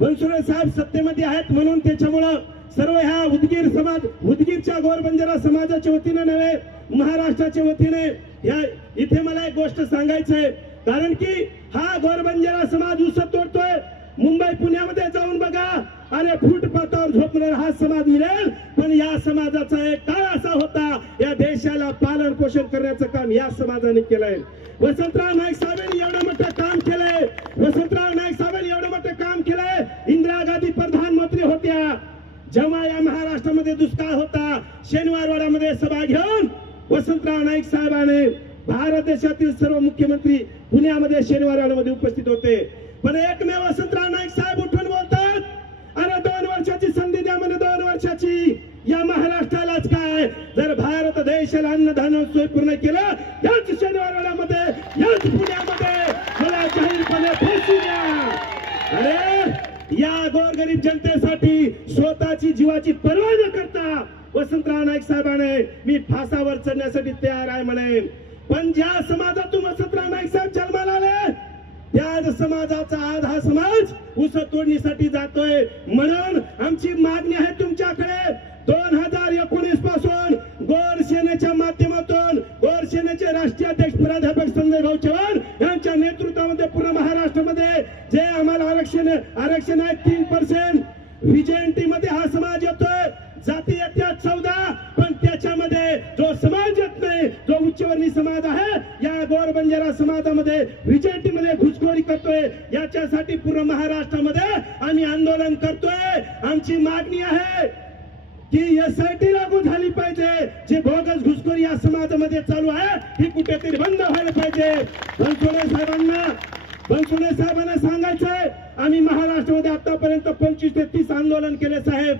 बनसोडे साहेब सत्तेमध्ये आहेत म्हणून त्याच्यामुळं सर्व ह्या उदगीर समाज उदगीरच्या गोरबंजारा समाजाच्या वतीने नव्हे महाराष्ट्राच्या वतीने या इथे मला एक गोष्ट सांगायची आहे कारण की हा गोरबंजारा समाज उसत तोडतोय. मुंबई पुण्यामध्ये जाऊन बघा. अरे फुटपाथावर झोपणार हा समाज मिळेल पण या समाजाचा एक काळ असा होता या देशाला पालन पोषण करण्याचं काम या समाजाने केलंय. वसंतराव नाईक साहेबांनी एवढं मोठं काम केलंय. वसंतराव नाईक साहेबांनी एवढं मोठं काम केलंय इंदिरा गांधी प्रधानमंत्री होत्या जेव्हा या महाराष्ट्रामध्ये दुष्काळ होता. शनिवारवाड्यामध्ये सभा घेऊन वसंतराव नाईक साहेबाने भारत देशातील सर्व मुख्यमंत्री पुण्यामध्ये शनिवारवाड्यामध्ये उपस्थित होते. पण एकमेव वसंतराव नाईक साहेब उठून बोलतात अरे दोन वर्षाची संधी द्या म्हणे दोन वर्षाची. या महाराष्ट्रालाच काय? जर भारत देशाला अन्नधान्य सोय पूर्ण केलं याच शनिवारवाड्यामध्ये याच पुण्यामध्ये मला जाहीरपणे फाशी द्या. अरे या गोरगरीब जनतेसाठी स्वतःची जीवाची पर्वा न करता वसंतराव नाईक साहेबाने मी फासावर चढण्यासाठी तयार आहे म्हणे. पण ज्या समाजातून वसंतराव नाईक साहेब जन्माला आले त्याच समाजाचा आज हा समाज उस तोडणीसाठी जातोय. म्हणून आमची मागणी आहे तुमच्याकडे. दोन हजार एकोणीसपासून गोर सेनेच्या माध्यमातून गोर सेनेचे राष्ट्रीय अध्यक्ष प्राध्यापक संजय भाऊ चव्हाण यांच्या नेतृत्वामध्ये पूर्ण महाराष्ट्रामध्ये जे आम्हाला आरक्षण आरक्षण आहे तीन पर्सेंट मध्ये हा समाज येतोय. जाती येत्यात चौदा पण त्याच्यामध्ये जो समाज येत नाही जो उच्चवर्णी समाज आहे या गोर बंजारा समाजामध्ये विजयटीमध्ये घुसखोरी करतोय. याच्यासाठी पूर्ण महाराष्ट्रामध्ये आम्ही आंदोलन करतोय. आमची मागणी आहे की एस आय टी लागू झाली पाहिजे. जे बोगस घुसखोरी या समाजामध्ये चालू आहे ही कुठेतरी बंद व्हायला पाहिजे. बनसोडे साहेबांना बनसोडे साहेबांना सांगायचं आम्ही महाराष्ट्रामध्ये आतापर्यंत पंचवीस ते तीस आंदोलन केले साहेब.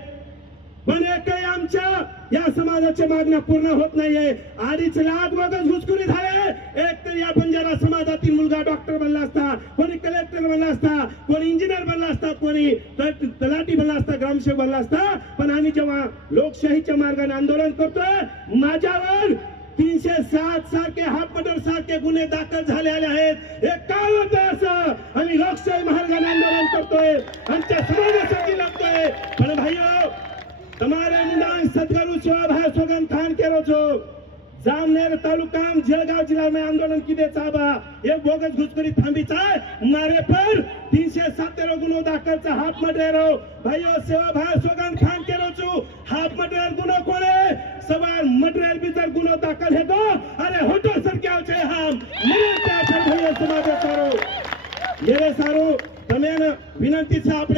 पण एकही आमच्या या समाजाच्या मागण्या पूर्ण होत नाहीये. अडीच लाख मगच घुसखोरी झाले. एक तर या बंजारा समाजातील मुलगा डॉक्टर बनला असता कोणी कलेक्टर बनला असता कोणी इंजिनियर बनला असता कोणी तलाठी बनला असता ग्रामसेवक बनला असता पण आम्ही जेव्हा लोकशाहीच्या मार्गाने आंदोलन करतोय माझ्यावर तीनशे सात सारखे हा पटर सारखे गुन्हे दाखल झालेले आहेत. हे काय होत असं आम्ही लोकशाही महाराजांना आंदोलन करतोय. आणि त्या समाजासाठी लागतोय पण भाई તમારે નિદાન સદગુરુ शिवाभाई સોગન खान केलो छो जामनेर तालुका जळगाव जिल्हा में आंदोलन किती चाबा. एक बोगस घुसखोरी थांबीचा नारे पर तीनशे सत्तेरो गुन्हा दाखलचा हाफ मटेरो भाई सेवा भाई सोगन खान केलो छो हाफ मटेर गुन्हा ફેડરલ બીજા ગુનો દાખલ હતો અને હોટો સરક્યો છે આમ. મને ત્યાં સમાજ સારું. મેરે સારું. તમે વિનંતી છે આપણે